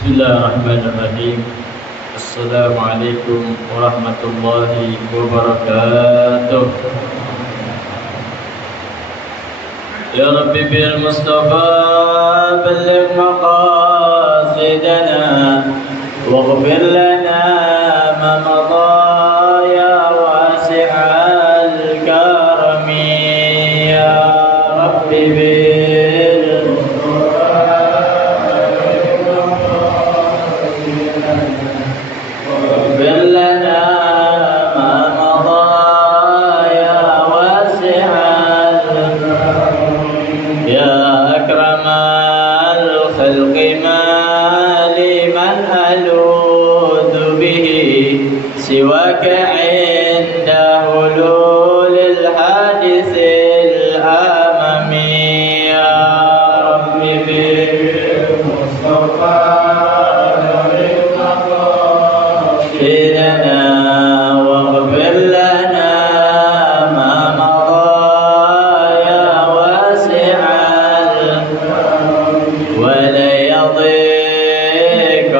Bismillahirrahmanirrahim. Assalamualaikum warahmatullahi wabarakatuh. Ya Rabbi bil Mustafa balligh maqasidana waghfir lana ma madha ya wasi'al karami ya Rabbi bil واغفر لنا ما مضى يا واسع يا أكرم الخلق ما لمن ألوذ به سواك عند هلول الحادث الأممي يا رب بالمصطفى واغفر لنا ما مضى يا واسع ولا يضيق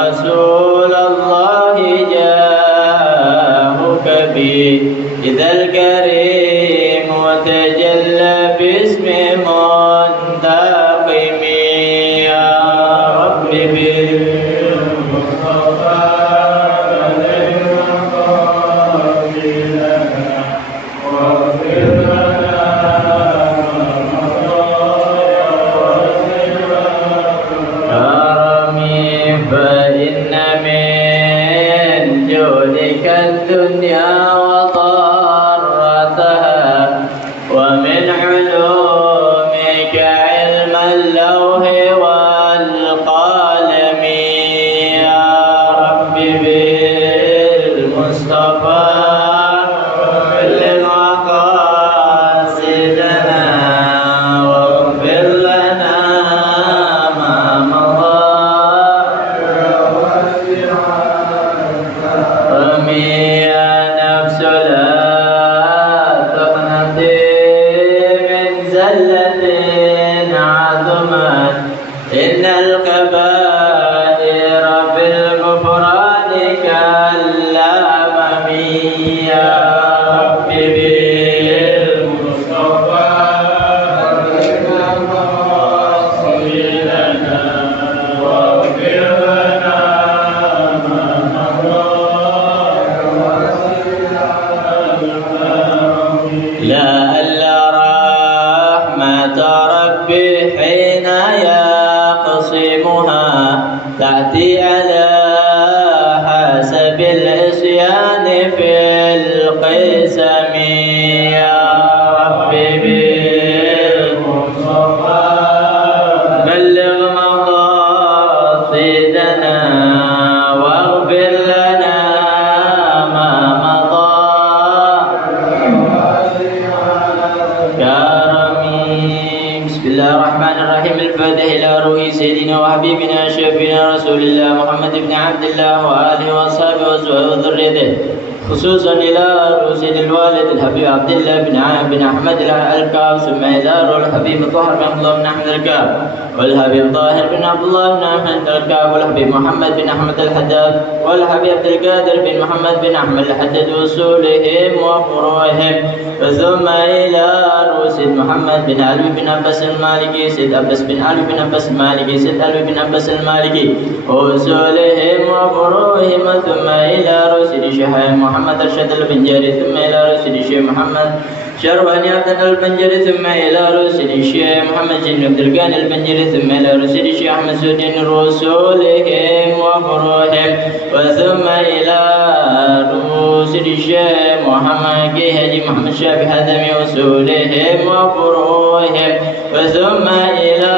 رسول الله جاهك به إذا الكريم وتجلى باسم منتقم يا رب بالمصطفى فإن من جودك الدنيا وضرتها ومن علومك علم اللوح والقلم يا رب بالمصطفى بلغ مقاصدنا واغفر لنا ما مضى يا نفس لا تقنطي من زلة عظمت إن الكبائر بالغفران كالأمم يا رب بالمصطفى واغفر لنا ما مضى لألا رحمة ربي حين يقسمها تأتي على حسب العصيان في القسم يا رب بالمصطفى بلغ مقاصدنا واغفر لنا ما مضى بسم الله الرحمن الرحيم. الفاتح إلى روح سيدنا وحبيبنا شفينا رسول الله محمد بن عبد الله وآله وأصحابه وذريته خصوصا إلى رسول الوالد الحبيب عبد الله بن أحمد الكعب ثم إلى روح الحبيب طاهر بن عبد الله بن أحمد الكعب والحبيب طاهر بن عبد الله بن أحمد الكعب والحبيب محمد بن أحمد الحداد والحبيب عبد القادر بن محمد بن أحمد الحداد وصولهم وفروعهم ثم إلى سيد محمد بن علي بن عباس المالكي سيد عباس بن علي بن عباس المالكي سيد علي بن عباس المالكي وصولهم وفروعهم ثم إلى رسول شيخ محمد أرشد البنجاري ثم إلى رسول شيخ محمد شرواني عبد البنجري ثم إلى رسول الشيخ محمد بن عبد القاني البنجري ثم إلى رسول الشيخ أحمد سودين رسولهم وفروعهم وثم إلى رسول الشيخ محمد كيهجي محمد شافي هذمي وصولهم وفروعهم وثم إلى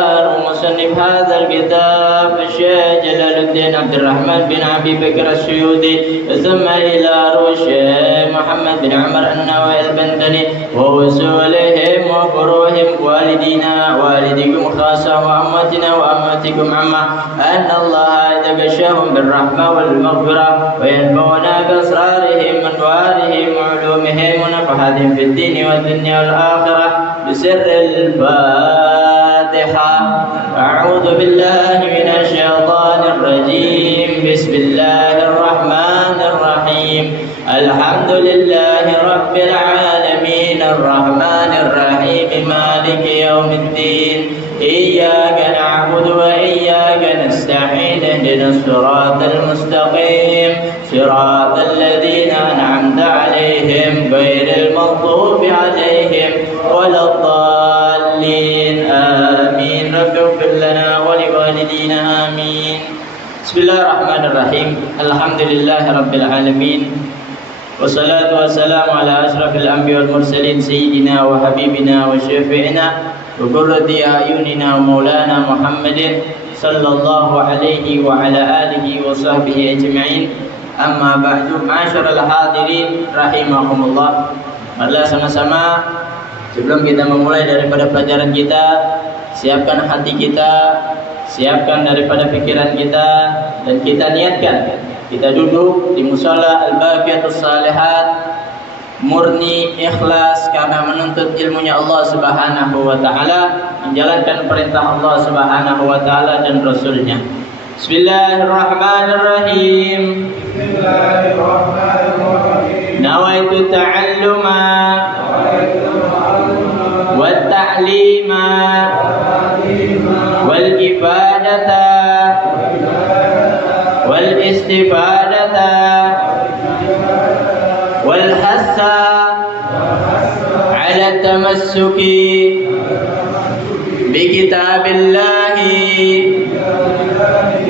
مصنف هذا الكتاب الشيخ جلال الدين عبد الرحمن بن أبي بكر السيوطي ثم إلى الشيخ محمد بن عمر النووي البندني ووصولهم وفروعهم والدينا والديكم خاصة وأمتنا وأمتكم عامة أن الله يتغشاهم بالرحمة والمغفرة وينفعنا بأسرارهم أنوارهم وعلومهم ونفحاتهم في الدين والدنيا والآخرة بسر الفاتحة. أعوذ بالله من الشيطان الرجيم بسم الله الرحمن الرحيم الحمد لله رب العالمين الرحمن الرحيم مالك يوم الدين إياك نعبد وإياك نستعين اهدنا الصراط المستقيم صراط الذين أنعمت عليهم غير المغضوب عليهم ولا الضالين آمين رب اغفر لنا ولوالدينا آمين بسم الله الرحمن الرحيم الحمد لله رب العالمين والصلاة والسلام على أشرف الأنبياء والمرسلين سيدنا وحبيبنا وشفيعنا وقرة أعيننا ومولانا محمد صلى الله عليه وعلى آله وصحبه أجمعين أما بعد معاشر الحاضرين رحمكم الله. Marilah sama-sama sebelum kita memulai daripada pelajaran kita, siapkan hati kita, siapkan daripada pikiran kita, dan kita niatkan kita duduk di musala Al-Baqiyatus Salihat murni ikhlas karena menuntut ilmunya Allah Subhanahu wa taala, menjalankan perintah Allah Subhanahu wa taala dan Rasulnya. Bismillahirrahmanirrahim. Bismillahirrahmanirrahim. Nawaitu ta'alluma wa ta'lima wal ibadata wal istifadata wal hassa ala tamassuki bi kitabillahi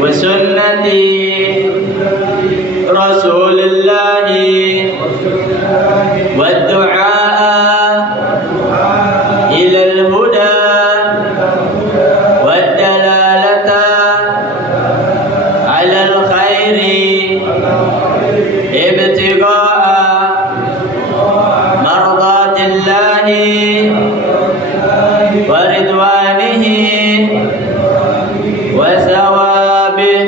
wa sunnati rasulillahi wa du'a ila al-huda wa dalalata ala al-khairi ibtigha'a mardatillahi wa ridwanihi wa thawabih.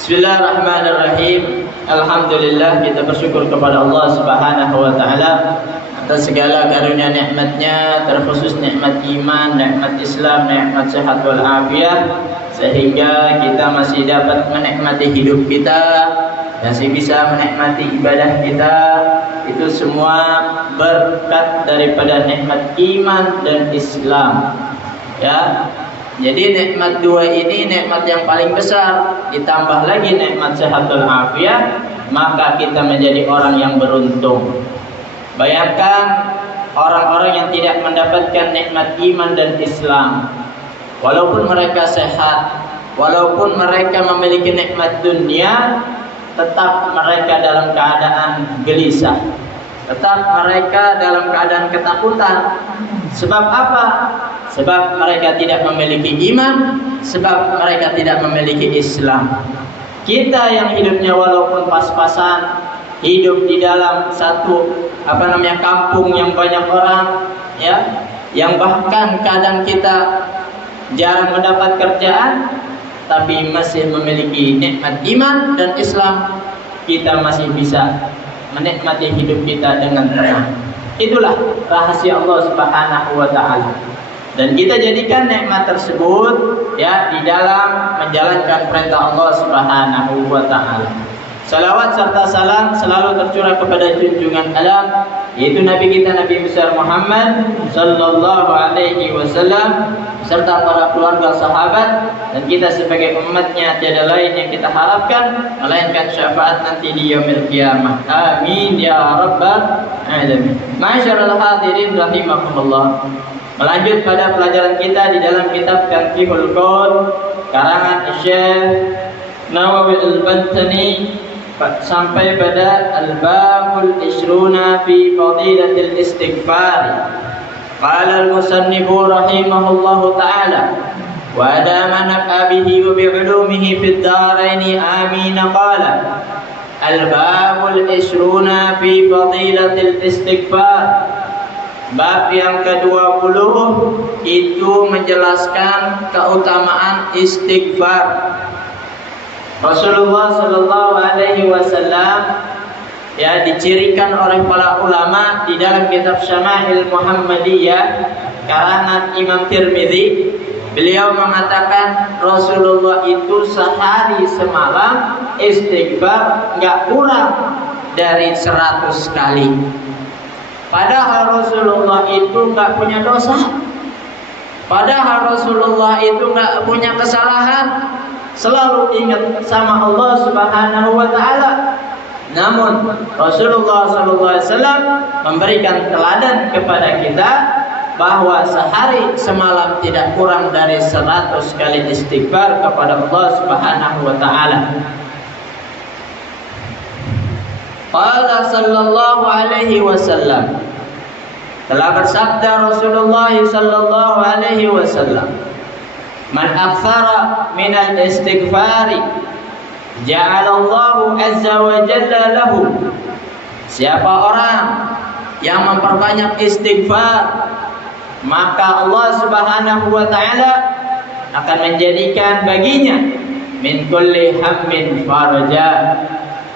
Bismillahirrahmanirrahim. Alhamdulillah, kita bersyukur kepada Allah Subhanahu wa taala atas segala karunia nikmatnya, terkhusus nikmat iman, nikmat Islam, nikmat sehat wal afiat, sehingga kita masih dapat menikmati hidup kita, masih bisa menikmati ibadah kita. Itu semua berkat daripada nikmat iman dan Islam. Ya. Jadi nikmat dua ini nikmat yang paling besar, ditambah lagi nikmat sehatul afiat, maka kita menjadi orang yang beruntung. Bayangkan orang-orang yang tidak mendapatkan nikmat iman dan Islam, walaupun mereka sehat, walaupun mereka memiliki nikmat dunia, tetap mereka dalam keadaan gelisah, tetap mereka dalam keadaan ketakutan. Sebab apa? Sebab mereka tidak memiliki iman, sebab mereka tidak memiliki Islam. Kita yang hidupnya walaupun pas-pasan, hidup di dalam satu kampung yang banyak orang, ya, yang bahkan kadang kita jarang mendapat kerjaan, tapi masih memiliki nikmat iman dan Islam, kita masih bisa menikmati hidup kita dengan tenang. Itulah rahasia Allah Subhanahu wa taala. Dan kita jadikan nikmat tersebut ya di dalam menjalankan perintah Allah Subhanahu wa taala. Salawat serta salam selalu tercurah kepada junjungan alam, yaitu Nabi kita Nabi besar Muhammad sallallahu alaihi wasallam serta para keluarga sahabat, dan kita sebagai umatnya tiada lain yang kita harapkan melainkan syafaat nanti di yaumil qiyamah. Amin ya rabbal alamin. Ma'asyiral hadirin rahimakumullah. Melanjut pada pelajaran kita di dalam kitab Tanqihul Qaul karangan Syekh Nawawi Al-Bantani sampai pada Al-Babul Ishruna fi Fadilatil Istighfar. Qala al-musannif rahimahullahu ta'ala wa adama nafa bihi wa bi'ulumihi fid darain amin. Qala Al-Babul Ishruna fi Fadilatil Istighfar. Bab yang ke-20 itu menjelaskan keutamaan istighfar. Rasulullah sallallahu alaihi wasallam ya dicirikan oleh para ulama di dalam kitab Syama'il Muhammadiyah kalangan Imam Tirmidzi, beliau mengatakan Rasulullah itu sehari semalam istighfar nggak kurang dari 100 kali. Padahal Rasulullah itu nggak punya dosa. Padahal Rasulullah itu nggak punya kesalahan, selalu ingat sama Allah Subhanahu wa taala. Namun Rasulullah SAW memberikan teladan kepada kita bahwa sehari semalam tidak kurang dari 100 kali istighfar kepada Allah Subhanahu wa taala. Qala sallallahu alaihi wasallam, telah bersabda Rasulullah sallallahu alaihi wasallam, man aktsara minal istighfari ja'alallahu azza wa jalla lahu, siapa orang yang memperbanyak istighfar, maka Allah Subhanahu wa taala akan menjadikan baginya min kulli hammin faraja,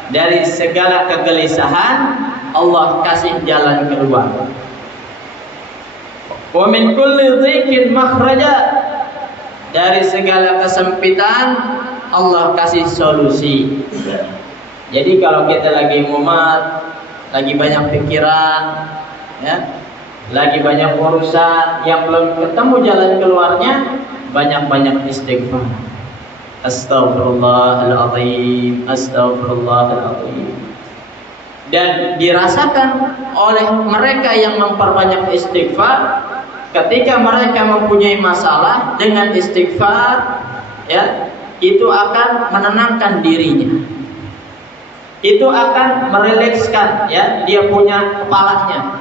dari segala kegelisahan Allah kasih jalan keluar. Wa min kulli dhiqin makhraja, dari segala kesempitan Allah kasih solusi. Jadi kalau kita lagi mumet, lagi banyak pikiran, ya, lagi banyak urusan yang belum ketemu jalan keluarnya, banyak-banyak istighfar. Astaghfirullahaladzim, astaghfirullahaladzim. Dan dirasakan oleh mereka yang memperbanyak istighfar, ketika mereka mempunyai masalah, dengan istighfar, ya, itu akan menenangkan dirinya. Itu akan merilekskan, ya, dia punya kepalanya,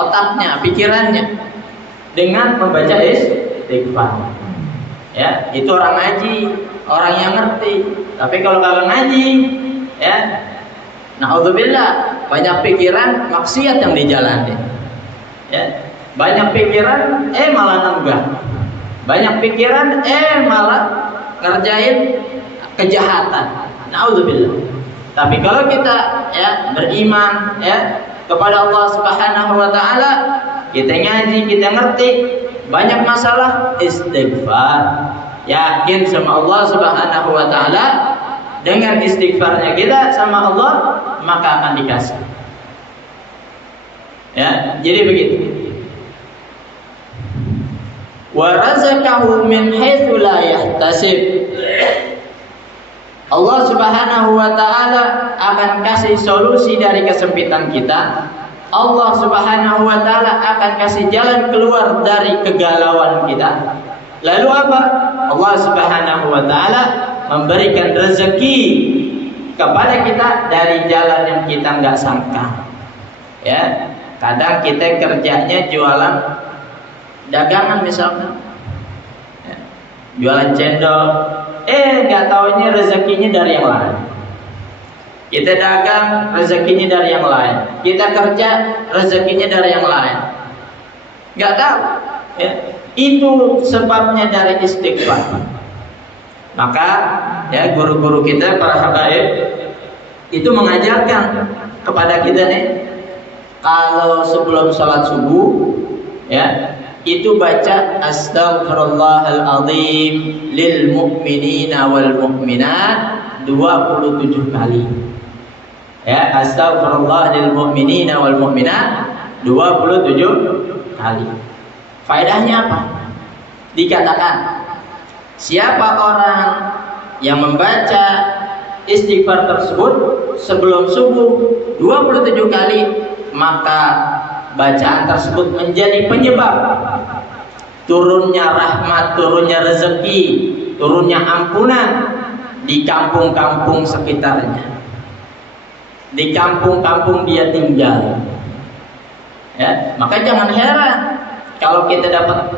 otaknya, pikirannya, dengan membaca istighfar. Ya, itu orang ngaji, orang yang ngerti. Tapi kalau kagak ngaji, ya, naudzubillah, banyak pikiran maksiat yang dijalani. Ya, banyak pikiran malah nenggah. Banyak pikiran malah ngerjain kejahatan. Naudzubillah. Tapi kalau kita, ya, beriman, ya, kepada Allah Subhanahu wa taala, kita ngaji, kita ngerti, banyak masalah, istighfar, yakin sama Allah Subhanahu wa taala, dengan istighfarnya kita sama Allah, maka akan dikasih. Ya, jadi begitu. Wa razaqahu min haitsu la yahtasib. Allah Subhanahu wa taala akan kasih solusi dari kesempitan kita. Allah Subhanahu wa taala akan kasih jalan keluar dari kegalauan kita. Lalu apa? Allah Subhanahu wa taala memberikan rezeki kepada kita dari jalan yang kita nggak sangka. Ya, kadang kita kerjanya jualan dagangan misalnya, ya, jualan cendol, nggak taunya rezekinya dari yang lain. Kita dagang, rezekinya dari yang lain. Kita kerja, rezekinya dari yang lain. Nggak tahu, ya. Itu sebabnya dari istighfar. Maka, ya, guru-guru kita, para habaib, itu mengajarkan kepada kita nih, kalau sebelum sholat subuh, ya, itu baca astaghfirullahaladzim lil mu'minina wal mu'minat 27 kali. Ya, astaghfirullah lil mu'minina wal mu'minat 27 kali. Faedahnya apa? Dikatakan, siapa orang yang membaca istighfar tersebut sebelum subuh 27 kali, maka bacaan tersebut menjadi penyebab turunnya rahmat, turunnya rezeki, turunnya ampunan di kampung-kampung sekitarnya, di kampung-kampung dia tinggal. Ya, maka jangan heran kalau kita dapat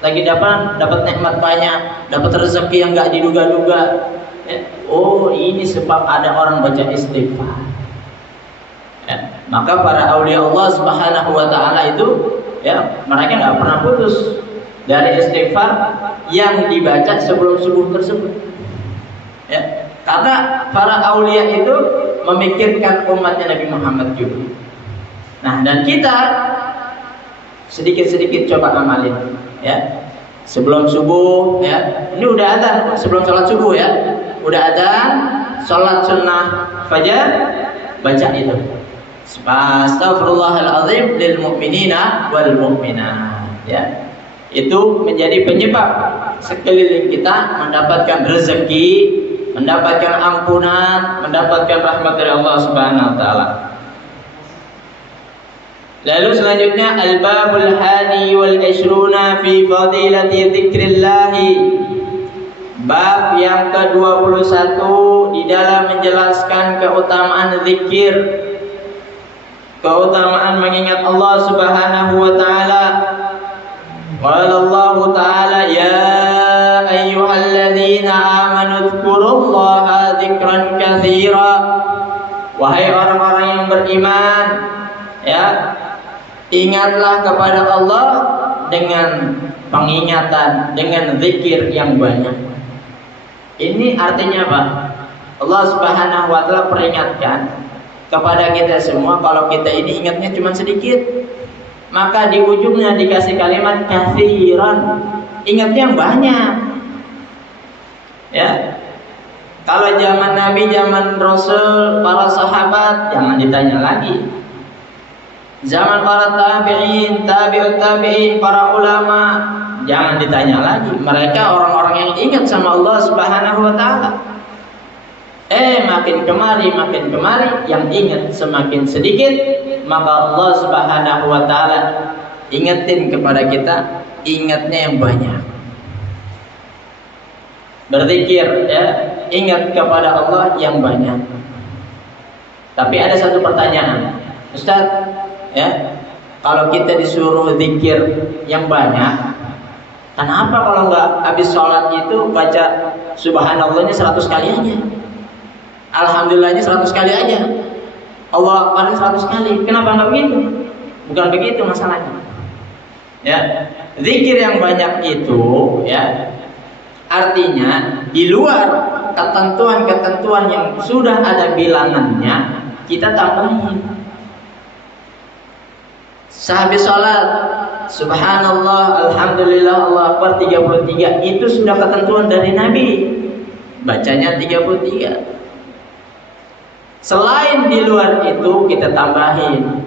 nikmat banyak, dapat rezeki yang nggak diduga-duga. Ya, oh, ini sebab ada orang baca istighfar. Ya, maka para aulia Allah Subhanahu wa taala itu, ya, mereka nggak pernah putus dari istighfar yang dibaca sebelum subuh tersebut. Ya, karena para aulia itu memikirkan umatnya Nabi Muhammad juga. Nah, dan kita sedikit-sedikit coba amalin, ya. Sebelum subuh, ya. Ini udah adzan, sebelum sholat subuh, ya. Udah adzan, sholat sunnah fajar, baca itu. Astaghfirullahaladzim lil mu'minina wal mu'minat, ya. Itu menjadi penyebab sekeliling kita mendapatkan rezeki, mendapatkan ampunan, mendapatkan rahmat dari Allah Subhanahu wa taala. Lalu selanjutnya al-babul hadi wal 'ishruna fi fadilati dzikrillah. Bab yang ke-21 di dalam menjelaskan keutamaan zikir, keutamaan mengingat Allah Subhanahu wa taala. Qala Allah taala ya ayyuhalladzina amanu dzkurullaha dzikran katsira. Wahai orang-orang yang beriman, ya, ingatlah kepada Allah dengan pengingatan, dengan zikir yang banyak. Ini artinya apa? Allah Subhanahu wa taala peringatkan kepada kita semua kalau kita ini ingatnya cuma sedikit. Maka di ujungnya dikasih kalimat katsiran, ingatnya yang banyak. Ya. Kalau zaman Nabi, zaman Rasul, para sahabat jangan ditanya lagi. Zaman para tabi'in, tabi'ut tabi'in, para ulama jangan ditanya lagi. Mereka orang-orang yang ingat sama Allah Subhanahu wa taala. Makin kemari yang ingat semakin sedikit, maka Allah Subhanahu wa taala ingetin kepada kita, ingatnya yang banyak. Berzikir, ya, ingat kepada Allah yang banyak. Tapi ada satu pertanyaan, Ustaz, ya, kalau kita disuruh zikir yang banyak, kenapa kalau nggak habis sholat itu baca subhanallahnya 100 kali aja, alhamdulillahnya 100 kali aja, Allah Akbarnya 100 kali? Kenapa nggak begitu? Bukan begitu masalahnya. Ya, zikir yang banyak itu, ya, artinya di luar ketentuan-ketentuan yang sudah ada bilangannya, kita tambahin. Sehabis sholat, subhanallah, alhamdulillah, Allah Akbar 33, itu sudah ketentuan dari Nabi, bacanya 33. Selain di luar itu kita tambahin,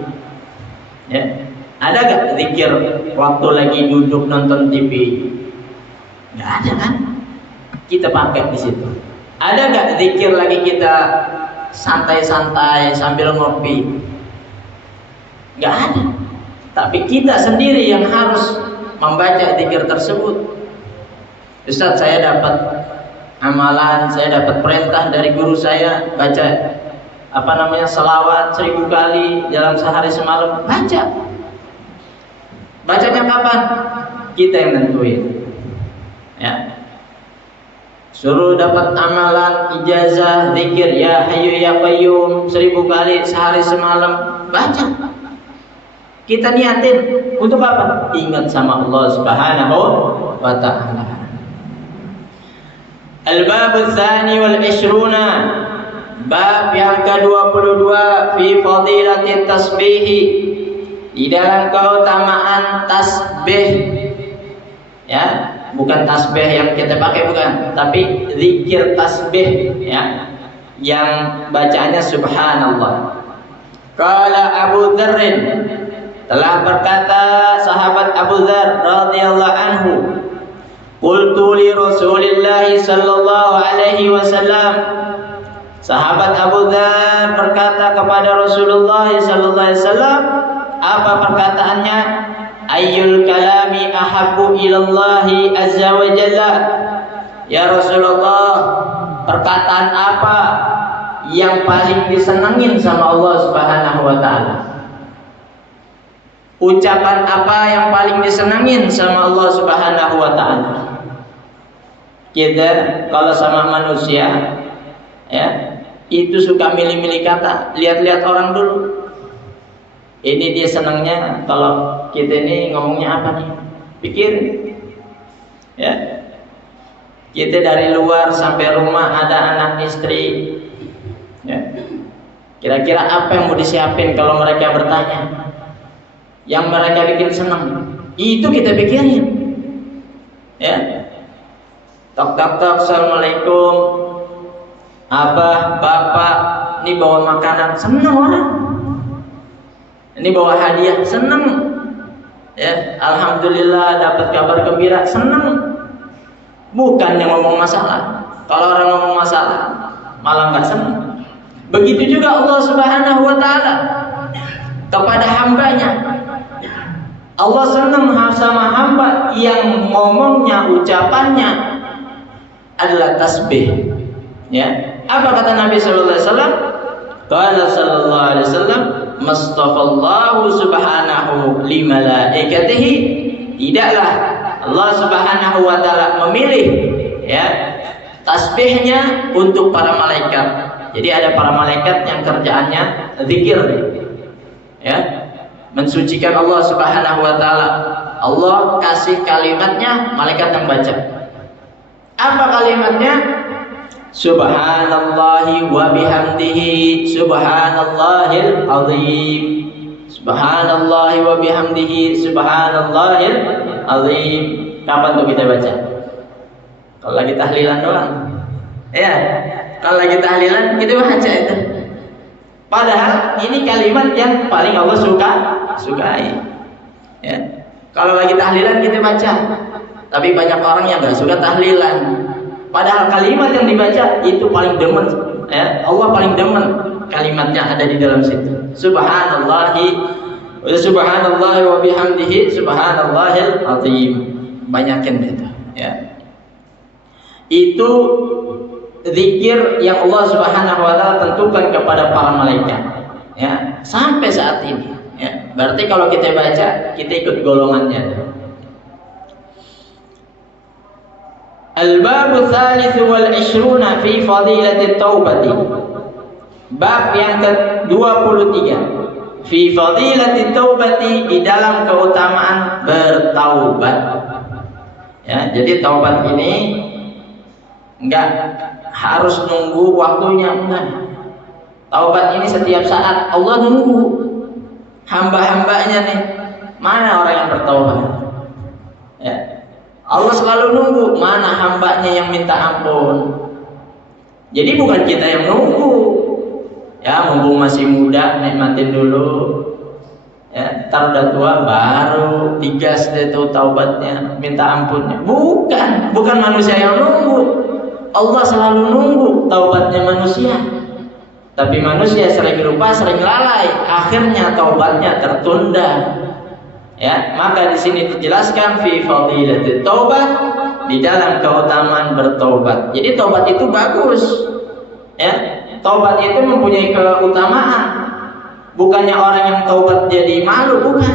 ya. Ada gak zikir waktu lagi duduk nonton TV? Gak ada kan? Kita pakai di situ. Ada gak zikir lagi kita santai-santai sambil ngopi? Gak ada. Tapi kita sendiri yang harus membaca zikir tersebut. Ustaz, saya dapat amalan, saya dapat perintah dari guru saya baca selawat 1000 kali dalam sehari semalam. Baca. Bacanya kapan? Kita yang nentuin. Ya. Suruh dapat amalan ijazah zikir ya hayyu ya qayyum 1000 kali sehari semalam. Baca. Kita niatin untuk apa? Ingat sama Allah Subhanahu wa taala. Al-bab tsani wal 'ishruna. Bab yang ke-22 fi fadilatit tasbih. Di dalam keutamaan tasbih. Ya, bukan tasbih yang kita pakai, bukan, tapi zikir tasbih, ya, yang bacaannya subhanallah. Qala Abu Dzar, telah berkata sahabat Abu Dzar radhiyallahu anhu, qultu li Rasulillah sallallahu alaihi wasallam. Sahabat Abu Dzar berkata kepada Rasulullah sallallahu alaihi wasallam, apa perkataannya? Ayyul kalami ahabbu ilallahi azza wa jalla. Ya Rasulullah, perkataan apa yang paling disenangin sama Allah Subhanahu wa taala? Ucapan apa yang paling disenangin sama Allah Subhanahu wa taala? Kita kalau sama manusia, ya, itu suka milih-milih kata, lihat-lihat orang dulu. Ini dia senangnya kalau kita ini ngomongnya apa nih? Pikir, ya. Kita dari luar sampai rumah ada anak istri, ya. Kira-kira apa yang mau disiapin kalau mereka bertanya? yang mereka bikin senang, itu kita pikirin. Ya, tok tok tok, assalamualaikum, abah, bapak, ini bawa makanan, senang orang. Ini bawa hadiah, senang. Ya, alhamdulillah dapat kabar gembira, senang. Bukan yang ngomong masalah. Kalau orang ngomong masalah, malah nggak senang. Begitu juga Allah Subhanahu wa Ta'ala kepada hambanya. Allah senang sama hamba yang ngomongnya, ucapannya adalah tasbih. Ya, apa kata Nabi Sallallahu Alaihi Wasallam? Qala Sallallahu Alaihi Wasallam, Mastafallahu Subhanahu li malaikatihi. Tidaklah Allah Subhanahu wa Ta'ala memilih, ya, tasbihnya untuk para malaikat. Jadi ada para malaikat yang kerjaannya zikir, ya, mensucikan Allah Subhanahu wa Ta'ala. Allah kasih kalimatnya, malaikat yang baca. Apa kalimatnya? Subhanallahi wa bihamdihi, subhanallahil azim. Subhanallahi wa bihamdihi, subhanallahil azim. Kapan tuh kita baca? Kalau lagi tahlilan doang. Ya, kalau lagi tahlilan kita baca itu. Padahal ini kalimat yang paling Allah sukai. Ya. Kalau lagi tahlilan kita baca. Tapi banyak orang yang nggak suka tahlilan. Padahal kalimat yang dibaca itu paling demen. Ya. Allah paling demen kalimatnya ada di dalam situ. Subhanallahi wa bihamdihi, subhanallahil azim. Banyakin itu. Ya. Itu zikir yang Allah Subhanahu wa Ta'ala tentukan kepada para malaikat, ya, sampai saat ini, ya. Berarti kalau kita baca, kita ikut golongannya. Al-babu tsalitsu wal 'ishruna fi fadilatit taubati. Bab yang ke-23 fi fadilatit taubati, di dalam keutamaan bertaubat. Ya, jadi taubat ini enggak harus nunggu waktunya, enggak. Taubat ini setiap saat Allah nunggu hamba-hambanya nih. Mana orang yang bertaubat? Ya. Allah selalu nunggu mana hambanya yang minta ampun. Jadi bukan kita yang nunggu. Ya, mumpung masih muda nikmatin dulu. Ya, ntar udah tua baru digas itu taubatnya, minta ampunnya. Bukan manusia yang nunggu. Allah selalu nunggu taubatnya manusia. Tapi manusia sering lupa, sering lalai, akhirnya taubatnya tertunda. Ya, maka di sini dijelaskan fi fadilatit taubat, di dalam keutamaan bertaubat. Jadi taubat itu bagus. Ya, taubat itu mempunyai keutamaan. Bukannya orang yang taubat jadi malu, bukan.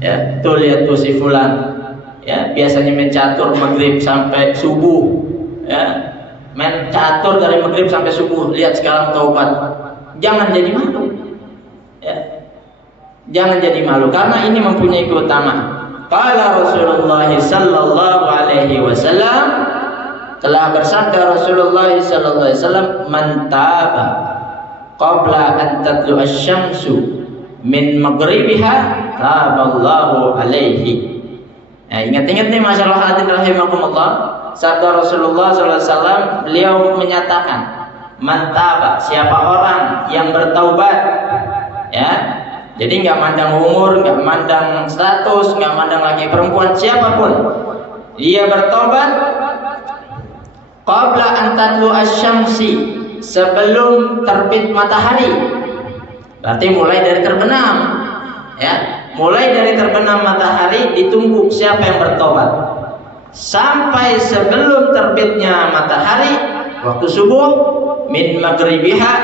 Ya, tuh lihat tuh si fulan. Ya, biasanya main catur maghrib sampai subuh. Ya, main catur dari maghrib sampai subuh. Lihat sekarang taubat. Jangan jadi malu. Ya, jangan jadi malu karena ini mempunyai keutamaan. Qala Rasulullah sallallahu alaihi wasallam, telah bersabda Rasulullah sallallahu alaihi wasallam, man taba qabla an tatlu asy-syamsu min maghribiha taballahu alaihi. Nah, ingat-ingat nih masyaallah hadirin rahimakumullah, sabda Rasulullah SAW, beliau menyatakan, man taba, siapa orang yang bertaubat, ya. Jadi nggak mandang umur, nggak mandang status, nggak mandang laki perempuan, siapapun, dia bertobat qabla an tatlu asy-syamsi, sebelum terbit matahari. Berarti mulai dari terbenam, ya. Mulai dari terbenam matahari ditunggu siapa yang bertobat sampai sebelum terbitnya matahari waktu subuh, min maghribiha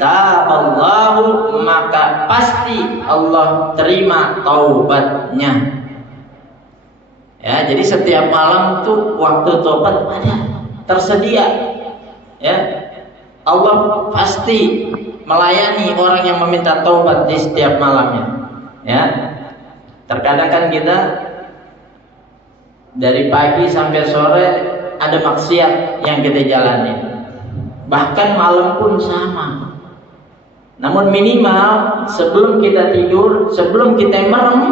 taballahu, maka pasti Allah terima taubatnya. Ya, jadi setiap malam tuh waktu taubat ada, tersedia. Ya, Allah pasti melayani orang yang meminta taubat di setiap malamnya. Ya, terkadang kan kita dari pagi sampai sore ada maksiat yang kita jalani, bahkan malam pun sama. Namun minimal sebelum kita tidur, sebelum kita merem,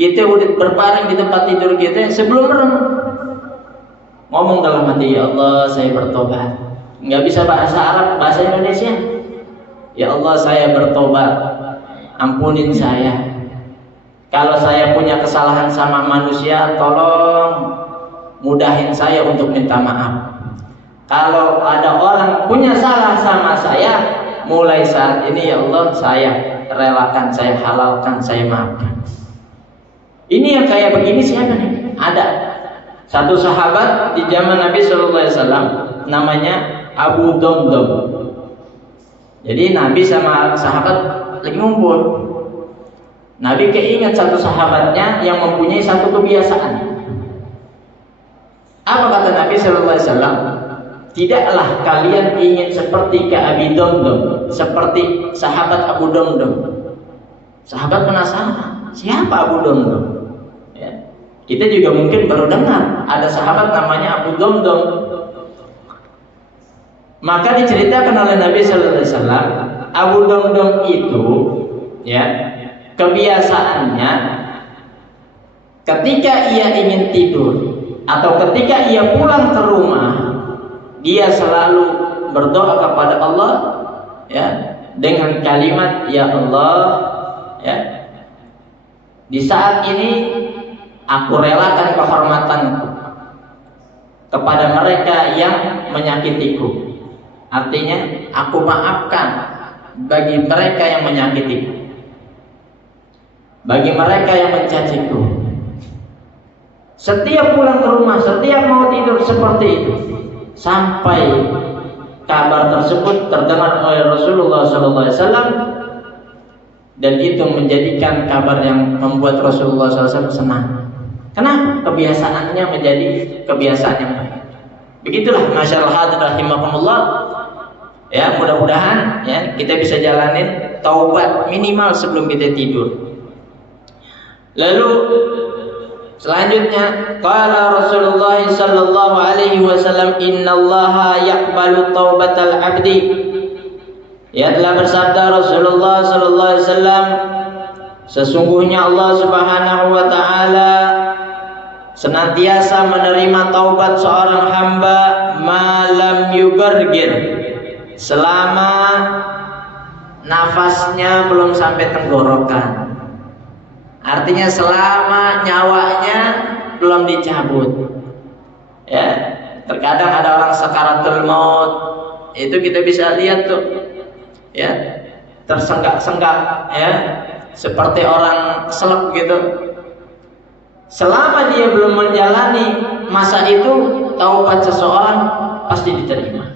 kita udah berbaring di tempat tidur kita, sebelum merem ngomong dalam hati, ya Allah saya bertobat. Nggak bisa bahasa Arab, bahasa Indonesia. Ya Allah saya bertobat, ampunin saya. Kalau saya punya kesalahan sama manusia, tolong mudahin saya untuk minta maaf. Kalau ada orang punya salah sama saya, mulai saat ini ya Allah saya relakan, saya halalkan, saya maafkan. Ini yang kayak begini siapa nih? Ada satu sahabat di zaman Nabi Shallallahu Alaihi Wasallam, namanya Abu Domdom. Jadi Nabi sama sahabat lagi ngumpul. Nabi keinget satu sahabatnya yang mempunyai satu kebiasaan. Apa kata Nabi Shallallahu Alaihi Wasallam? Tidaklah kalian ingin seperti ke Abi Domdom, seperti sahabat Abu Domdom. Sahabat penasaran, siapa Abu Domdom? Ya. Kita juga mungkin baru dengar ada sahabat namanya Abu Domdom. Maka diceritakan oleh Nabi Shallallahu Alaihi Wasallam, Abu Domdom itu, ya, kebiasaannya ketika ia ingin tidur atau ketika ia pulang ke rumah, dia selalu berdoa kepada Allah, ya, dengan kalimat ya Allah, ya, di saat ini aku relakan kehormatanku kepada mereka yang menyakitiku. Artinya aku maafkan bagi mereka yang menyakitiku, bagi mereka yang mencaciku. Setiap pulang ke rumah, setiap mau tidur seperti itu, sampai kabar tersebut terdengar oleh Rasulullah SAW, dan itu menjadikan kabar yang membuat Rasulullah SAW senang. Kenapa? Kebiasaannya menjadi kebiasaan yang baik. Begitulah masyaallah hadirin rahimakumullah. Ya, mudah-mudahan ya kita bisa jalanin taubat minimal sebelum kita tidur. Lalu selanjutnya qala Rasulullah sallallahu alaihi wasallam, innallaha yaqbalu taubatal abdi. Ya, telah bersabda Rasulullah sallallahu alaihi wasallam, sesungguhnya Allah Subhanahu wa taala senantiasa menerima taubat seorang hamba malam yugargir, selama nafasnya belum sampai tenggorokan. Artinya selama nyawanya belum dicabut. Ya, terkadang ada orang sakaratul maut, itu kita bisa lihat tuh, ya, tersenggak-senggak, ya, seperti orang selep gitu. Selama dia belum menjalani masa itu, taubat seseorang pasti diterima.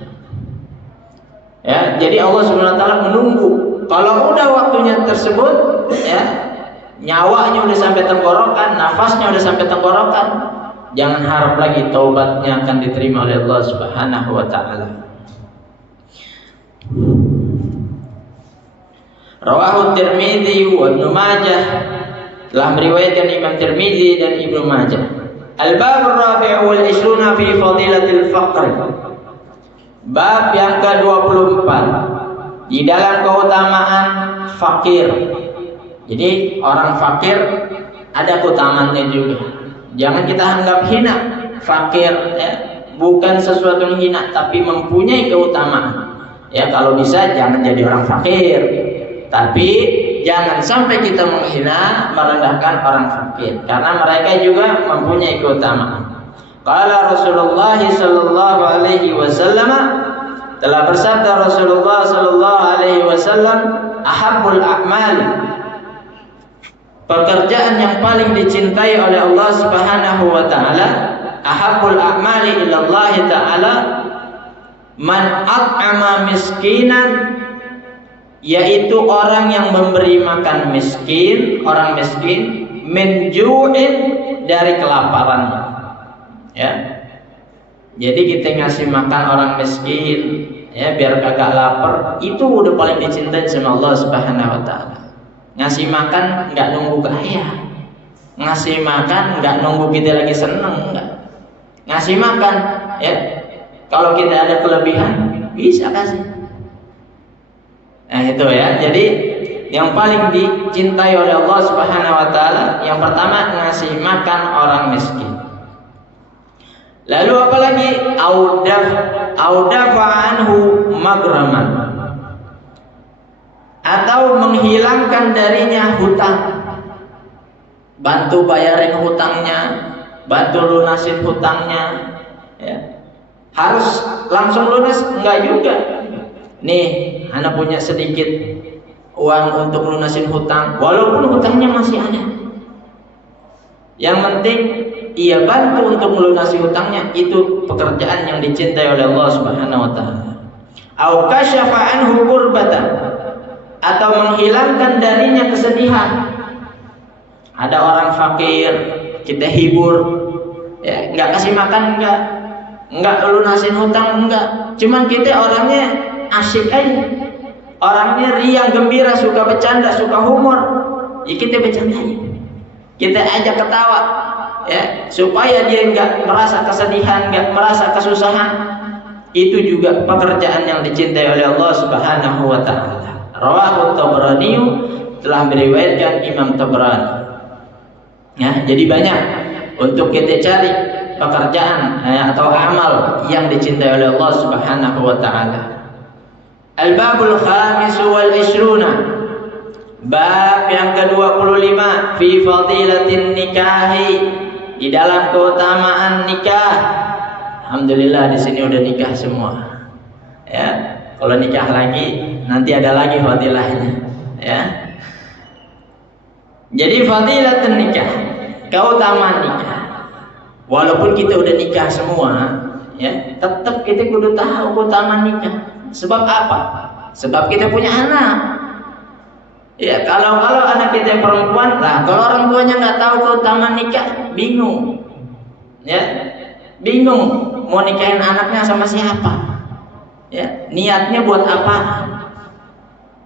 Ya, jadi Allah Subhanahu wa taala menunggu. Kalau udah waktunya tersebut, ya, nyawanya udah sampai tenggorokan, nafasnya udah sampai tenggorokan, jangan harap lagi taubatnya akan diterima oleh Allah Subhanahu wa taala. Rawahu Tirmidzi wa Ibnu Majah, telah meriwayatkan Imam Tirmidzi dan Ibnu Majah. Al-bab ar-rabi' wal 20 fi fadilatil faqr. Bab yang ke-24 di dalam keutamaan fakir. Jadi orang fakir ada keutamaannya juga. Jangan kita anggap hina fakir, ya, bukan sesuatu yang hina, tapi mempunyai keutamaan. Ya, kalau bisa jangan jadi orang fakir, tapi jangan sampai kita menghina, merendahkan orang fakir, karena mereka juga mempunyai keutamaan. Qala Rasulullah sallallahu alaihi wasallam, telah bersabda Rasulullah sallallahu alaihi wasallam, ahabbul a'mal, pekerjaan yang paling dicintai oleh Allah Subhanahu wa taala, ahabbul a'mali ila Allah taala man at'ama miskinan, yaitu orang yang memberi makan miskin, orang miskin, min ju'in, dari kelaparannya. Ya. Jadi kita ngasih makan orang miskin, ya, biar kagak lapar, itu udah paling dicintai sama Allah Subhanahu wa taala. Ngasih makan nggak nunggu kaya, ngasih makan nggak nunggu kita lagi seneng, enggak. Ngasih makan, ya, kalau kita ada kelebihan bisa kasih. Nah itu ya. Jadi yang paling dicintai oleh Allah Subhanahu wa taala yang pertama ngasih makan orang miskin. Lalu apalagi audafa anhu maghraman, atau menghilangkan darinya hutang. Bantu bayarin hutangnya, bantu lunasin hutangnya ya. Harus langsung lunas enggak juga. Nih, anak punya sedikit uang untuk lunasin hutang, walaupun hutangnya masih ada. Yang penting ia bantu untuk melunasi hutangnya, itu pekerjaan yang dicintai oleh Allah Subhanahu wa taala. Au kasyafa anhu kurbatan, atau menghilangkan darinya kesedihan. Ada orang fakir, kita hibur, ya, nggak kasih makan, nggak lunasin hutang, enggak. Cuman kita orangnya asyik aja, orangnya riang gembira, suka bercanda, suka humor, ya kita bercandain, kita ajak ketawa, ya, supaya dia nggak merasa kesedihan, nggak merasa kesusahan. Itu juga pekerjaan yang dicintai oleh Allah Subhanahu wa taala. Rawahu Tabrani, telah meriwayatkan Imam Tabrani. Ya, jadi banyak untuk kita cari pekerjaan atau amal yang dicintai oleh Allah Subhanahu wa taala. Al-babul khamis wal 20. Bab yang ke-25 fi fadilatin nikahi, di dalam keutamaan nikah. Alhamdulillah di sini udah nikah semua. Ya, kalau nikah lagi nanti ada lagi fadilahnya, ya. Jadi fadilatun nikah, keutamaan nikah. Walaupun kita udah nikah semua, ya, tetap kita kudu tahu keutamaan nikah. Sebab apa? Sebab kita punya anak. Ya, kalau anak kita perempuan, lah kalau orang tuanya nggak tahu keutamaan nikah, bingung. Ya, bingung mau nikahin anaknya sama siapa. Ya, niatnya buat apa?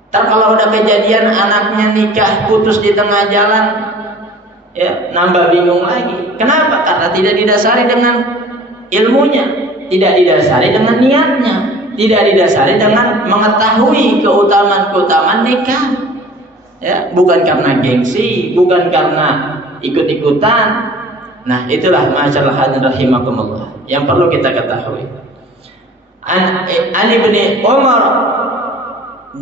Ntar kalau udah kejadian anaknya nikah putus di tengah jalan, ya, nambah bingung lagi. Kenapa? Karena tidak didasari dengan ilmunya, tidak didasari dengan niatnya, tidak didasari dengan mengetahui keutamaan-keutamaan nikah. Ya, bukan karena gengsi, bukan karena ikut-ikutan. Nah, itulah masyaallah hadirin rahimakumullah yang perlu kita ketahui. Ali bin Umar,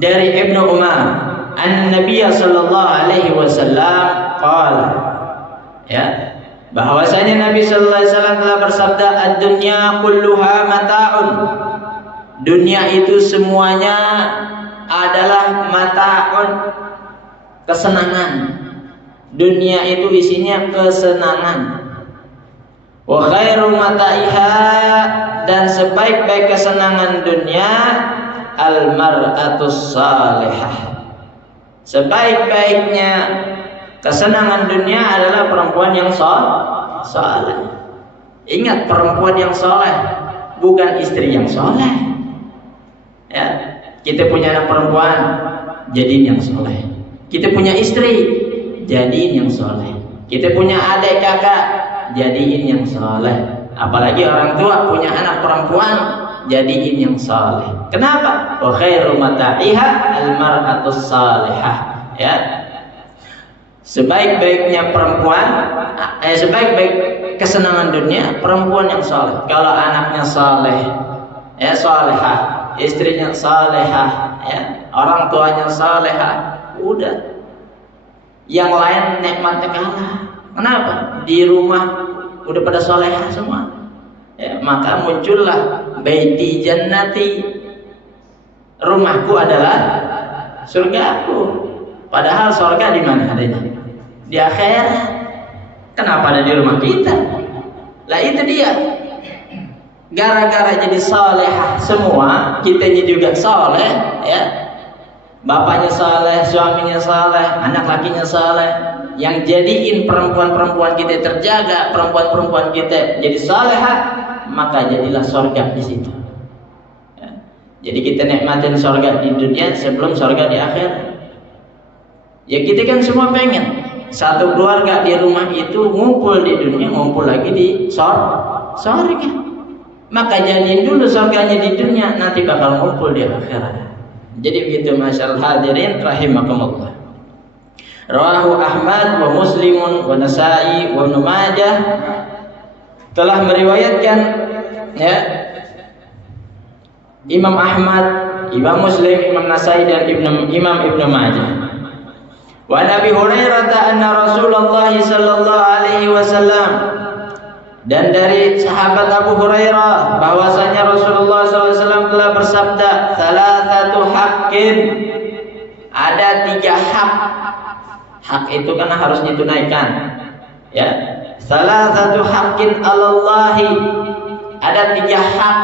dari Ibnu Umar, an-Nabiy sallallahu alaihi wasallam qala, ya, bahwasanya Nabi sallallahu alaihi wasallam telah bersabda, ad-dunya kulluha mata'un. Dunia itu semuanya adalah mata'un, kesenangan. Dunia itu isinya kesenangan. Wa khairu mata'iha, dan sebaik-baik kesenangan dunia al-mar'atus salihah. Sebaik-baiknya kesenangan dunia adalah perempuan yang saleh. Ingat, perempuan yang saleh, bukan istri yang saleh. Ya, kita punya anak perempuan, jadiin yang saleh. Kita punya istri, jadiin yang saleh. Kita punya adik kakak, jadiin yang saleh. Apalagi orang tua punya anak perempuan, jadiin yang saleh. Kenapa? Wa khairu mata'iha al-mar'atus salihah. Ya, sebaik-baiknya perempuan, sebaik-baik kesenangan dunia perempuan yang saleh. Kalau anaknya saleh, ya, salehah, istrinya salehah, ya, orang tuanya salehah, udah. Yang lain nikmatnya kalah. Kenapa? Di rumah udah pada salehah semua. Ya, maka muncullah baiti jannati, rumahku adalah surgaku. Padahal surga di mana adanya? Di akhirat. Kenapa ada di rumah kita? Lah itu dia. Gara-gara jadi salehah semua, kitanya juga saleh, ya. Bapaknya saleh, suaminya saleh, anak lakinya saleh. Yang jadiin perempuan-perempuan kita terjaga, perempuan-perempuan kita jadi salehah, maka jadilah surga di situ. Ya. Jadi kita nikmatin surga di dunia sebelum surga di akhirat. Ya, kita kan semua pengen satu keluarga di rumah itu ngumpul di dunia, ngumpul lagi di surga. Maka jadiin dulu surganya di dunia, nanti bakal ngumpul di akhirat. Jadi begitu masyaallah hadirin rahimakumullah. Rawahu Ahmad wa Muslimun wa Nasa'i wa Ibnu Majah telah meriwayatkan ya Imam Ahmad, Imam Muslim, Imam Nasa'i dan Imam Ibnu Majah. Wa Nabi Hurairah anna Rasulullah sallallahu alaihi wasallam, dan dari sahabat Abu Hurairah bahwasanya Rasulullah SAW telah bersabda, salasatu haqqin, ada 3 hak. Hak itu kan harus ditunaikan. Ya, salasatu haqqin 'alallahi, ada 3 hak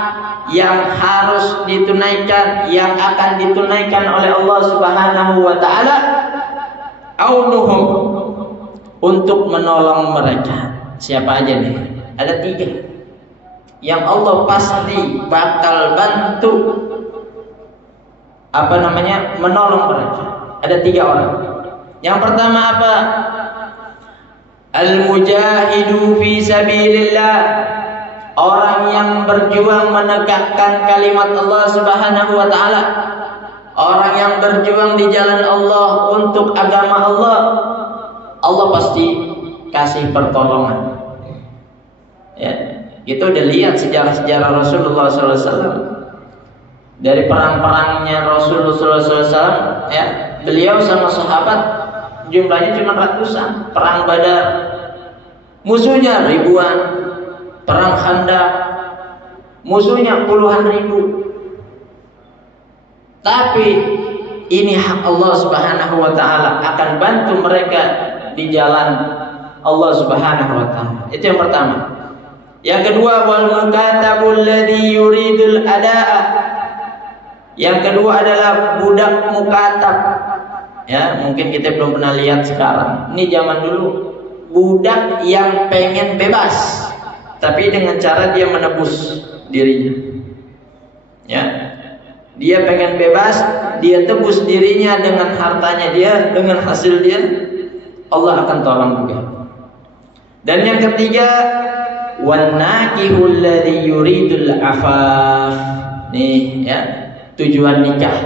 yang harus ditunaikan, yang akan ditunaikan oleh Allah Subhanahu wa taala. Aunuhum, untuk menolong mereka. Siapa aja nih? Ada 3 yang Allah pasti bakal bantu menolong mereka. Ada 3 orang. Yang pertama apa? Al-mujahidu fi sabilillah, orang yang berjuang menegakkan kalimat Allah Subhanahu wa taala. Orang yang berjuang di jalan Allah untuk agama Allah, Allah pasti kasih pertolongan. Ya, itu udah lihat sejarah-sejarah Rasulullah SAW. Dari perang-perangnya Rasulullah SAW, ya, beliau sama sahabat jumlahnya cuma ratusan. Perang Badar, musuhnya ribuan. Perang Khandaq, musuhnya puluhan ribu. Tapi ini hak Allah Subhanahu wa taala, akan bantu mereka di jalan Allah Subhanahu wa taala. Itu yang pertama. Yang kedua, wal mukatabul ladzi yuridul adaa. Yang kedua adalah budak mukatab. Ya, mungkin kita belum pernah lihat sekarang. Ini zaman dulu, budak yang pengen bebas, tapi dengan cara dia menebus dirinya. Ya. Dia pengen bebas, dia tebus dirinya dengan hartanya dia, dengan hasil dia, Allah akan tolong juga. Dan yang ketiga, wan nakihul ladzi yuridul afaf. Nih ya, tujuan nikah.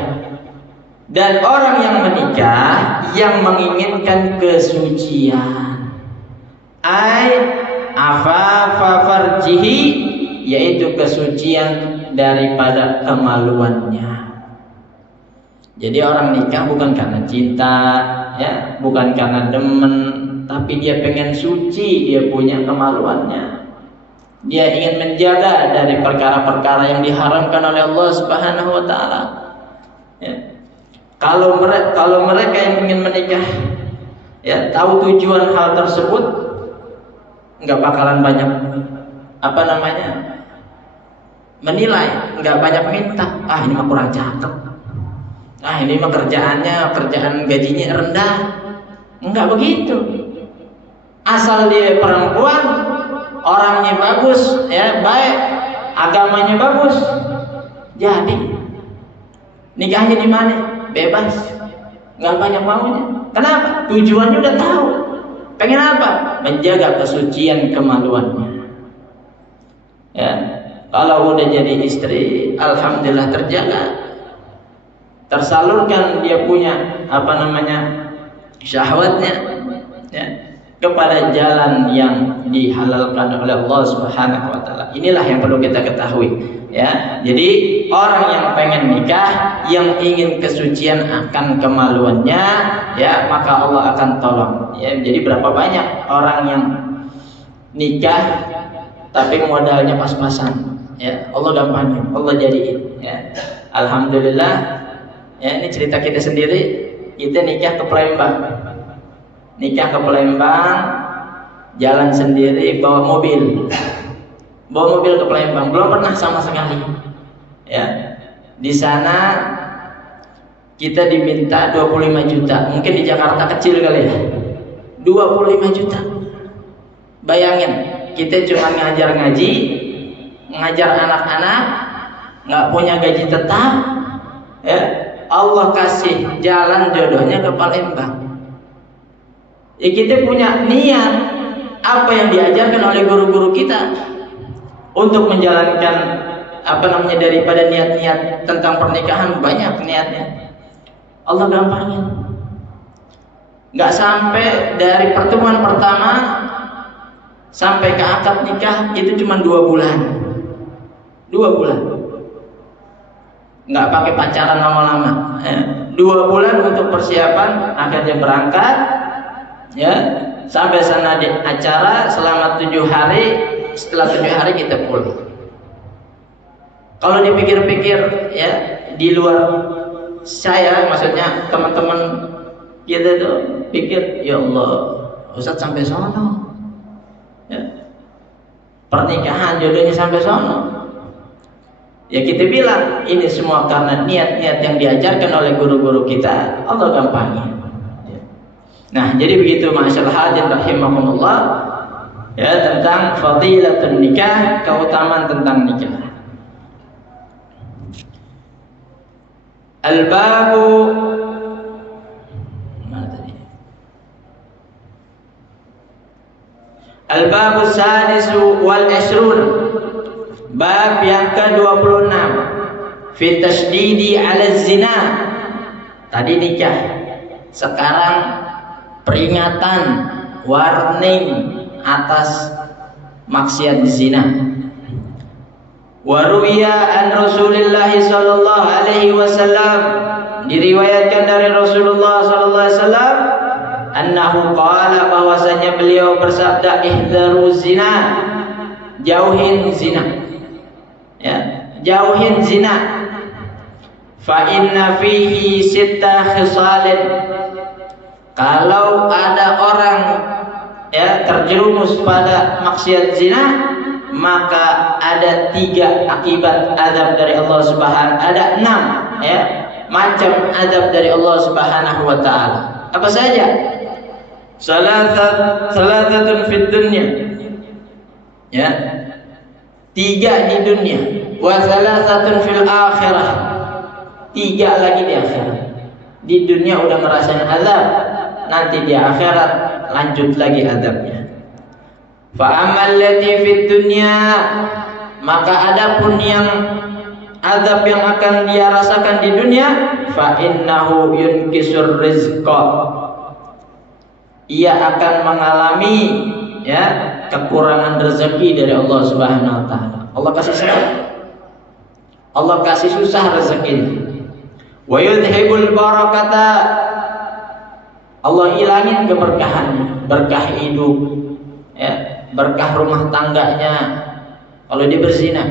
Dan orang yang menikah yang menginginkan kesucian. Afafa farjihi, yaitu kesucian daripada kemaluannya. Jadi orang nikah bukan karena cinta, ya, bukan karena demen, tapi dia pengen suci, dia punya kemaluannya. Dia ingin menjaga dari perkara-perkara yang diharamkan oleh Allah Subhanahu wa taala. Ya. Kalau mereka yang ingin menikah, ya, tahu tujuan hal tersebut, nggak bakalan banyak menilai, nggak banyak minta. Ini mah kurang cakep. Ini mah kerjaan gajinya rendah. Enggak begitu. Asal dia perempuan, orangnya bagus, ya, baik, agamanya bagus, jadi nikahnya di mana? Bebas, nggak banyak maunya. Kenapa? Tujuannya udah tahu. Pengen apa? Menjaga kesucian kemaluannya. Ya. Kalau udah jadi istri, alhamdulillah terjaga, tersalurkan dia punya syahwatnya, ya, kepada jalan yang dihalalkan oleh Allah Subhanahu wa taala. Inilah yang perlu kita ketahui, ya. Jadi orang yang pengen nikah, yang ingin kesucian akan kemaluannya, ya, maka Allah akan tolong. Ya, jadi berapa banyak orang yang nikah tapi modalnya pas-pasan. Ya, Allah gampangin, Allah jadiin, ya. Alhamdulillah, ya, ini cerita kita sendiri. Kita nikah ke Palembang, jalan sendiri, bawa mobil ke Palembang, belum pernah sama sekali. Ya, di sana kita diminta 25 juta, mungkin di Jakarta kecil kali ya, 25 juta. Bayangin, kita cuma ngajar ngaji, ngajar anak-anak, nggak punya gaji tetap, ya. Allah kasih jalan jodohnya ke Palembang. Ya, kita punya niat apa yang diajarkan oleh guru-guru kita untuk menjalankan daripada niat-niat tentang pernikahan banyak niatnya. Allah gampangin. Nggak sampai dari pertemuan pertama sampai ke akad nikah itu cuma 2 bulan. 2 bulan. Nggak pakai pacaran lama-lama. 2 bulan untuk persiapan, akhirnya berangkat. Ya, sampai sana di acara selama 7 hari. Setelah 7 hari kita pulang. Kalau dipikir-pikir ya, di luar saya, maksudnya teman-teman kita tuh pikir, ya Allah, Ustaz sampai sono. Ya. Pernikahan jodohnya sampai sono. Ya kita bilang ini semua karena niat-niat yang diajarkan oleh guru-guru kita, Allah gampangin. Ya. Nah, jadi begitu masyaallah hadirin rahimakumullah, ya, tentang fadilatun nikah, keutamaan tentang nikah. Al-babu mana tadi? Al-babu sadisu wal ashrun, bab yang ke-26, fi tasydidi 'ala zina. Tadi nikah, sekarang peringatan, warning atas maksiat zina. Wa ruwiya an Rasulillah sallallahu alaihi wasallam, diriwayatkan dari Rasulullah sallallahu alaihi wasallam, annahu qala, bahwasanya beliau bersabda, ihdaru zina, jauhin zina. Ya, jauhin zina. Fa inna fihi sitta khisalin, kalau ada orang ya terjerumus pada maksiat zina, maka ada 3 akibat azab dari Allah Subhanahu, ada 6 ya macam azab dari Allah Subhanahu wa taala. Apa saja? Salasatun fid dunya, ya, 3 di dunia, wa salasatun fil akhirah, 3 lagi di akhirat. Di dunia udah ngerasain azab, nanti di akhirat lanjut lagi azabnya. Fa ammal lati fid dunya, maka adapun yang azab yang akan dia rasakan di dunia, fa innahu yunkisur rizqa, ia akan mengalami ya kekurangan rezeki dari Allah Subhanahu wa taala. Allah kasih susah, Allah kasih susah rezeki. Wa yudhibul barakata, Allah hilangin keberkahan, berkah hidup ya, berkah rumah tangganya kalau dia berzina,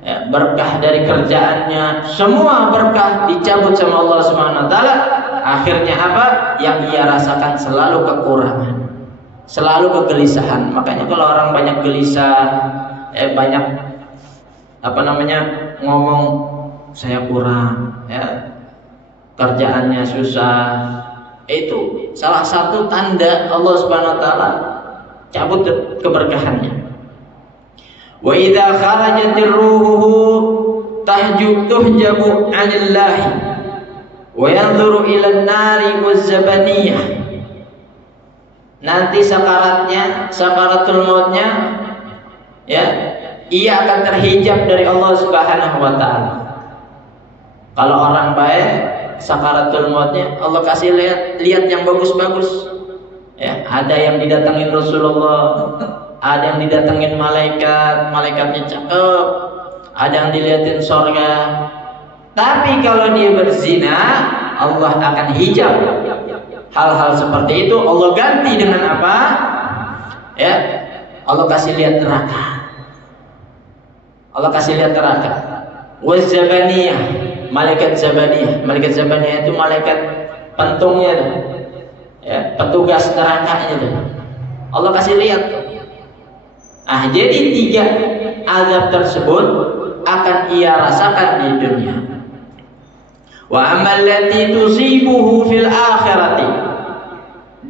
ya, berkah dari kerjaannya, semua berkah dicabut sama Allah Subhanahu wa taala. Akhirnya apa? Yang ia rasakan selalu kekurangan, selalu kegelisahan. Makanya kalau orang banyak gelisah, banyak ngomong saya kurang, ya, kerjaannya susah, itu salah satu tanda Allah Subhanahu wa taala cabut keberkahannya. Wa idza kharajatir ruhu tuhjabu 'anillahi wa yanzuru ilan nari waz-zabaniyah. Nanti sakaratul mautnya ya, ia akan terhijab dari Allah Subhanahu wa taala. Kalau orang baik, sakaratul mautnya Allah kasih lihat yang bagus-bagus. Ya, ada yang didatangin Rasulullah, ada yang didatangin malaikat, malaikatnya cakep, ada yang dilihatin surga. Tapi kalau dia berzina, Allah akan hijab hal-hal seperti itu. Allah ganti dengan apa? Ya, Allah kasih lihat neraka. Allah kasih lihat neraka. Waz-zabaniyah, malaikat zabaniyah. Malaikat zabaniyah itu malaikat pentungnya tuh. Ya, petugas nerakanya itu Allah kasih lihat. Jadi 3 azab tersebut akan ia rasakan di dunia. Wa ammal lati tusibuhu fil akhirati,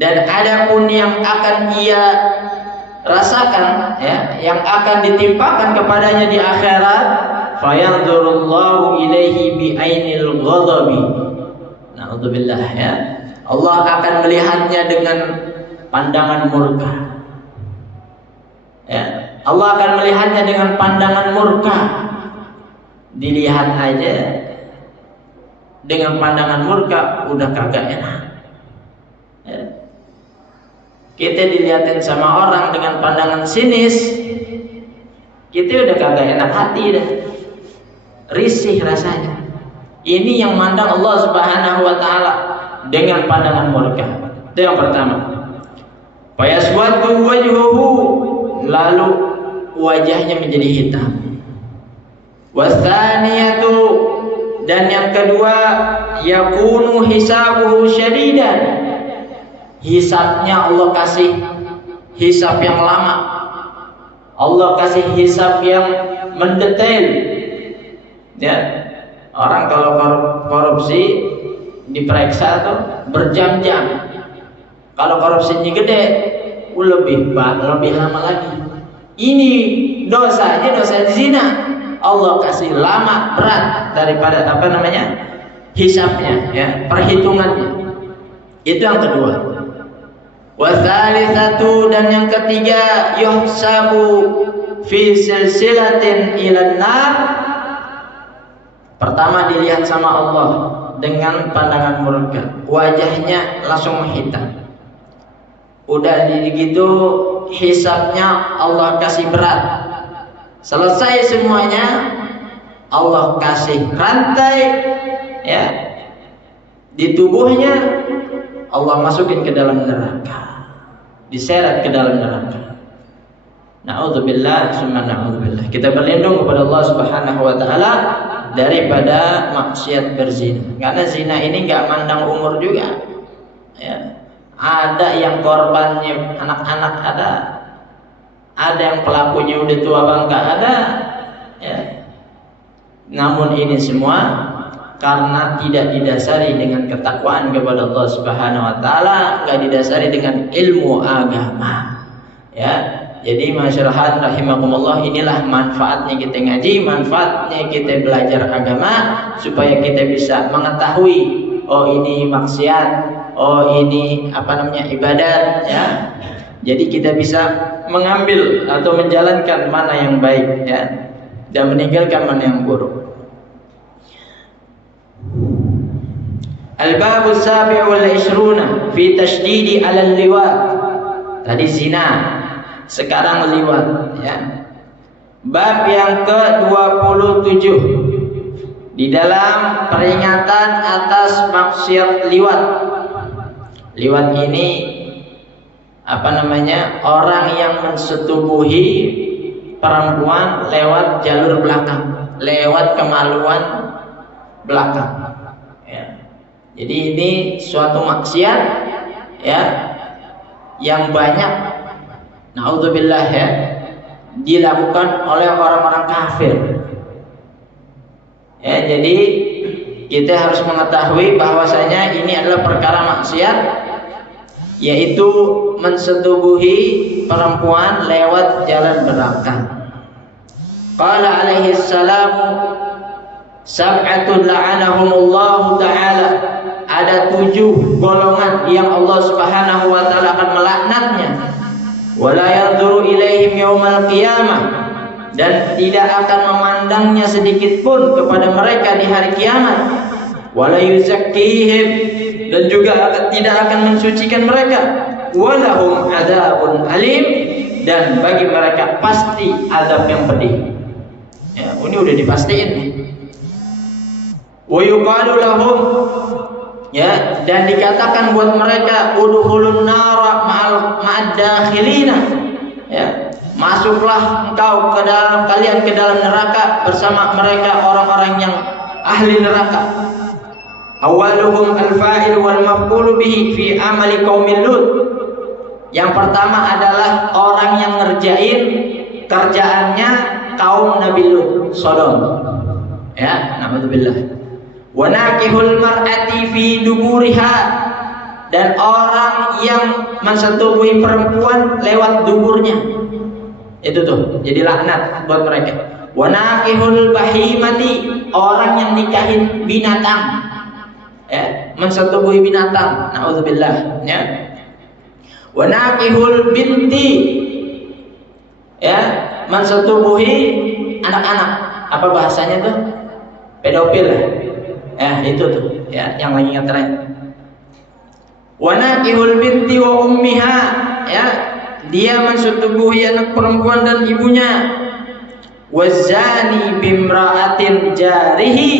dan adapun yang akan ia rasakan ya, yang akan ditimpakan kepadanya di akhirat, fayanzurullahu ilaihi bi ainil ghadabi. Na'udzubillah ya. Allah akan melihatnya dengan pandangan murka. Ya, Allah akan melihatnya dengan pandangan murka. dilihat aja dengan pandangan murka udah kagak enak. Ya. Kita dilihatin sama orang dengan pandangan sinis, kita udah kagak enak hati dah, risih rasanya. Ini yang mandang Allah Subhanahu wa taala dengan pandangan murka. Itu yang pertama. Fayaswadu wajhuhu, lalu wajahnya menjadi hitam. Wasaniyatu, dan yang kedua, yakunu hisabuhu syadidan. Hisabnya Allah kasih hisab yang lama. Allah kasih hisab yang mendetail. Ya. Orang kalau korupsi diperiksa tuh berjam-jam. Kalau korupsinya gede, lebih lama lagi. Ini dosanya dosa zina, Allah kasih lama berat daripada hisabnya, ya, perhitungannya. Itu yang kedua. Wasalisatu, dan yang ketiga, yuhsabu fi silsilatin ilan nar. Pertama dilihat sama Allah dengan pandangan murka, wajahnya langsung menghitam. Udah gitu hisabnya Allah kasih berat. Selesai semuanya, Allah kasih rantai, ya, di tubuhnya, Allah masukin ke dalam neraka, diseret ke dalam neraka. Na'udzubillah, summa na'udzubillah. Kita berlindung kepada Allah Subhanahu wa taala daripada maksiat berzina. Karena zina ini enggak mandang umur juga. Ya. Ada yang korbannya anak-anak, ada yang pelakunya udah tua bangka, ada. Ya. Namun ini semua karena tidak didasari dengan ketakwaan kepada Allah Subhanahu wa taala, enggak didasari dengan ilmu agama. Ya. Jadi masyarakat rahimakumullah, inilah manfaatnya kita ngaji, manfaatnya kita belajar agama, supaya kita bisa mengetahui, oh ini maksiat, oh ini ibadat, ya. Jadi kita bisa mengambil atau menjalankan mana yang baik, ya, dan meninggalkan mana yang buruk. Al-babus sabi'u wal 'ishruna fi tashdidi 'ala al-liwat. Tadi zina, sekarang liwat, ya. Bab yang ke-27 di dalam peringatan atas maksiat liwat. Liwat ini orang yang mensetubuhi perempuan lewat jalur belakang, lewat kemaluan belakang, ya. Jadi ini suatu maksiat, ya, yang banyak, na'udzubillah, ya, dilakukan oleh orang-orang kafir. Ya, jadi kita harus mengetahui bahwasanya ini adalah perkara maksiat, yaitu mensetubuhi perempuan lewat jalan belakang. Qala alaihi salam, sab'atun la'anahumullahu ta'ala. Ada 7 golongan yang Allah Subhanahu wa taala akan melaknatnya. Wala yanzuru ilaihim yaumal qiyamah, dan tidak akan memandangnya sedikit pun kepada mereka di hari kiamat. Wala yuzakkihim, dan juga tidak akan mensucikan mereka. Walahum adzabun alim, dan bagi mereka pasti azab yang pedih. Ya, ini udah dipastiin nih. Wa yuqalu lahum, ya, dan dikatakan buat mereka, udkhulun nara ma'ad dakhilina, ya, masuklah engkau ke dalam, kalian ke dalam neraka bersama mereka orang-orang yang ahli neraka. Awaluhum al-fa'il wal maf'ul bihi fi amali qaumil Lut. Yang pertama adalah orang yang ngerjain kerjaannya kaum Nabi Lut, Sodom, ya, na'udzubillah. Wa nakihul mar'ati fi duburiha, dan orang yang mensetubuhi perempuan lewat duburnya. Itu tuh jadi laknat buat mereka. Wa nakihul bahimati, orang yang nikahin binatang, ya, mensetubuhi binatang, na'udzubillah, ya. Wa nakihul binti, ya, mensetubuhi anak-anak. Apa bahasanya tuh? pedofil ya, itu tuh ya yang lagi ngetren. Wa nakihul binti wa ummiha, ya, dia mensetubuhi anak perempuan dan ibunya. Wazani bimra'atin jarihi,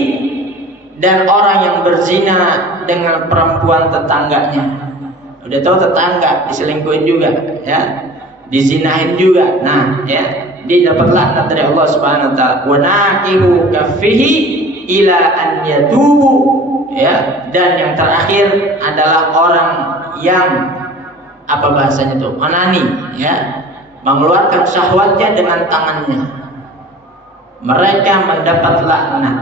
dan orang yang berzina dengan perempuan tetangganya. Udah tahu tetangga diselingkuhin juga, ya, dizinahin juga. Nah, ya, dia dapat laknat dari Allah Subhanahu wa taala. Wa naqihu kaffihi ila an yatubu, ya, dan yang terakhir adalah orang yang apa bahasanya tuh? Onani, ya, mengeluarkan syahwatnya dengan tangannya. Mereka mendapat laknat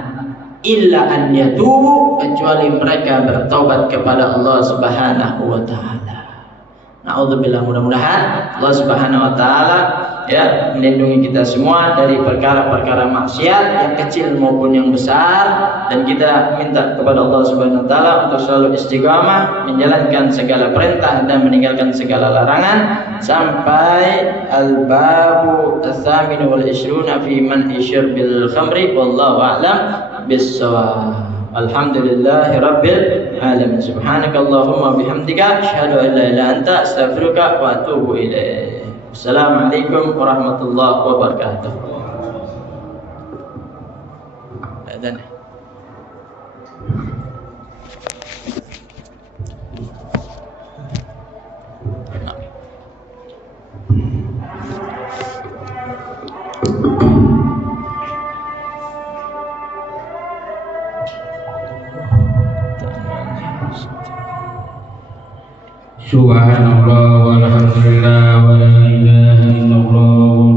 illa an yatubu, kecuali mereka bertaubat kepada Allah Subhanahu wa taala. Na'udzubillah, mudah-mudahan Allah Subhanahu wa taala ya melindungi kita semua dari perkara-perkara maksiat yang kecil maupun yang besar, dan kita minta kepada Allah Subhanahu wa taala untuk selalu istiqamah menjalankan segala perintah dan meninggalkan segala larangan sampai al-babu ats-tsamin wal 'ishruna fi man syurbil khamri, wallahu a'lam bis-shawab. Alhamdulillahirabbil alamin. Subhanakallahumma bihamdika asyhadu an la ilaha illa anta astaghfiruka wa atubu ilaik. Assalamualaikum warahmatullahi wabarakatuh. Dan Subhanallah walhamdulillah wa la ilaha illallah